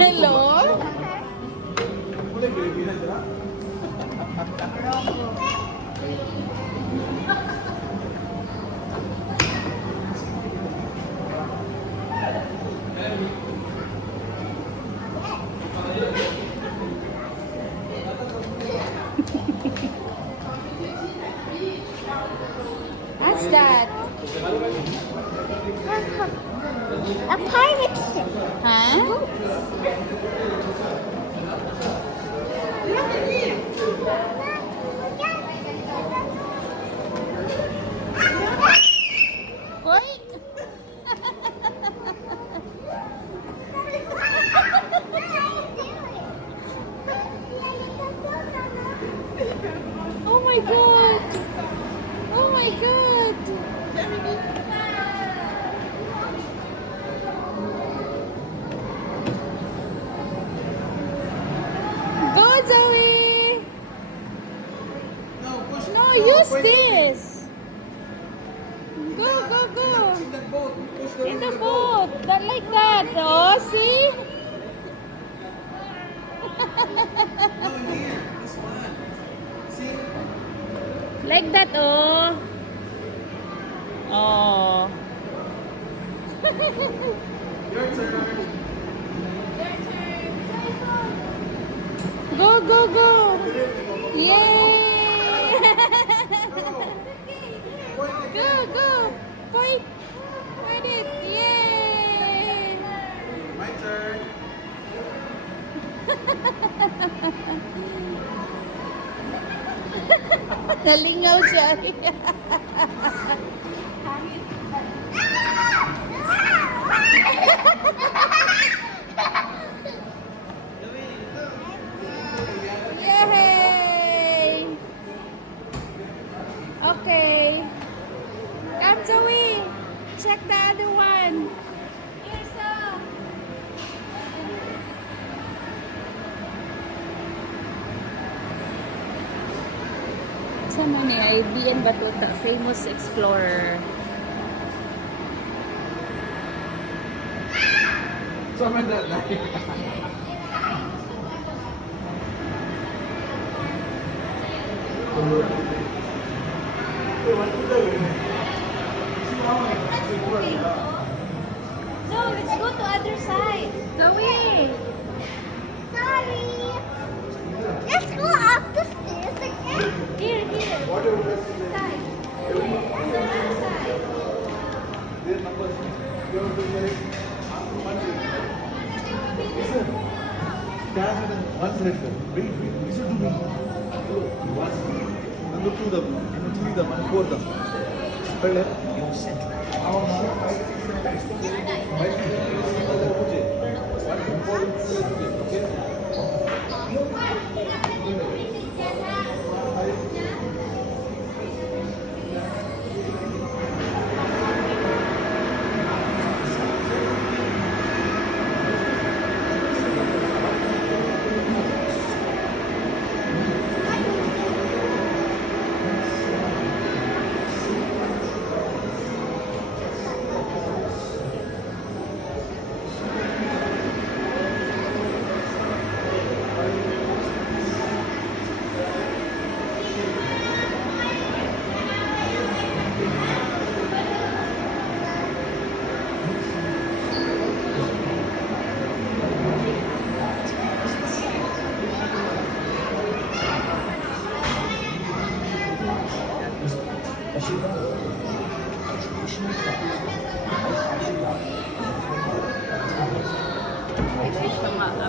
Hello? What's that? A pirate ship. Huh? Hoy! Oh my god! Oh my god! Go, Zoe! No, use this! Go, go, go! In the boat! That like that! Oh, see? Like that, oh! Oh! Your turn. Go, go, go! Yay! Go, go! Point! Point it! Yay! My turn. Nalingaw siya. Yay! Okay. Come, Zoe. Check the other one. Here's a... Sana ni IBN Batuta, famous explorer. Summon that light. No, let's go to other side. Zoe! Sorry. Let's go up the stairs again. Here, here. Side. Other side. One second. Wait. Listen to me. One. Number two, number three, number four, spell it. One, four, okay?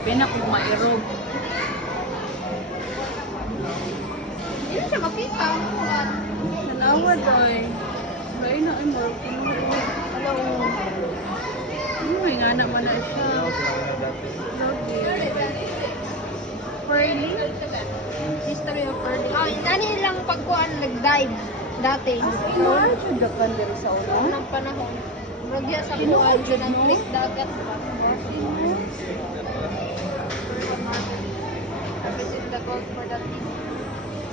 Abi na kung mairog. Hindi siya makita. Nalawad ay. Bahay na ay marog. Hello. Ano may nga naman na siya. Pearly? History of Earth. Oh, nani lang pagkuan nag-dive dati. Ano? Sudakan diri sa ulo? Unang panahon. Ragya sa kuan dyan ang creek dagat. Visit the Gulf for that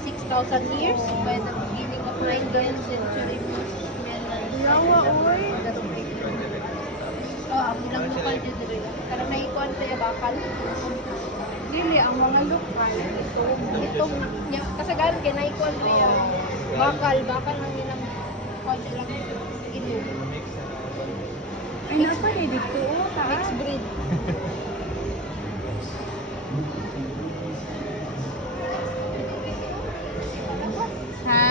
6,000 years by the beginning of 19th century. Yawa, oy. That's big. dyan rin. Karang naikuan siya bakal. Dili, ang mga lokal. Itong, kasagaran kay naikuan siya bakal lang nilang kuan silang ilog. Ay, nasa rin dito. Mixed breed. Ha?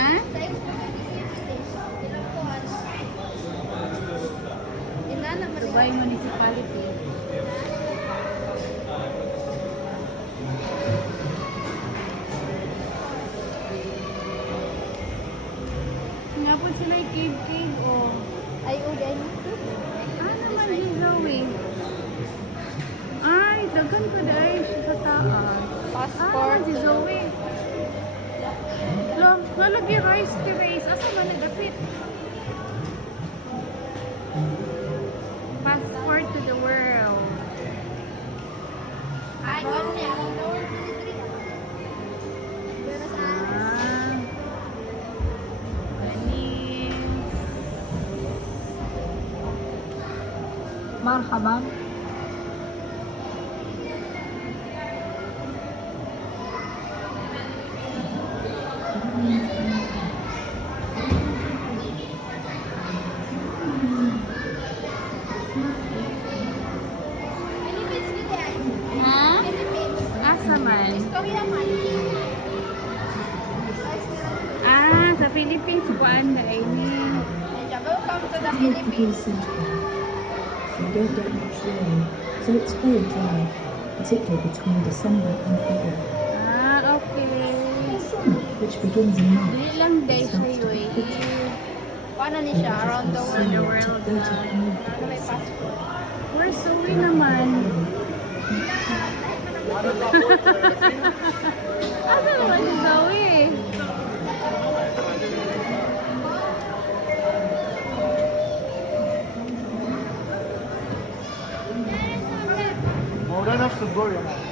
Dubai Municipality. Nga po sila yung cave-cave o. Ay, uday mo. Naman si Zoe. Ay, dagan ko dahil siya sa taas. Passport. Si Zoe. Lo, nalagi rice terrace. Asa man nagapit? Passport to the world. Ay, kuan niya. Ah. Venice. Marhaban. Philippines dito ay. Ha? Philippines. Asa man? Istorya man. Sa Philippines, kuan na ini. Welcome to the Here to be Philippines. central. You don't get much rain, so it's very dry, particularly between December and February. Okay. The summer, which begins in March, Dili lang dahil sa iyo eh. Paano ni siya? Around the summer world. to 30 degrees. Ano may passport? Where's Zoe naman? Asa naman si Zoe? More enough to go, yeah.